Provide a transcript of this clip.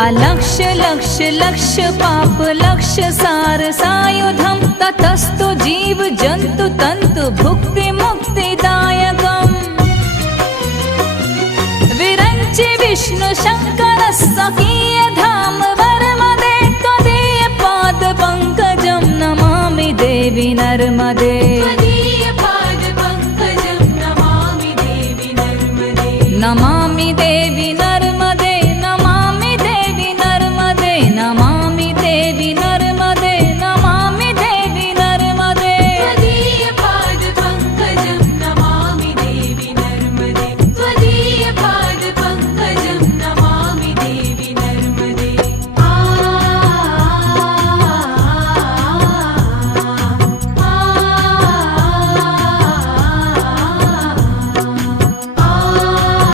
अलक्ष लक्ष लक्ष पाप लक्ष सार सायुधं ततस्तु जीव जंतु तंतु भुक्ति मुक्तिदायकम् विरंचि विष्णु शंकर सखीय धाम वर्मदे त्वदीय पाद पंकजं नमामि देवी नर्मदे नमामि देवी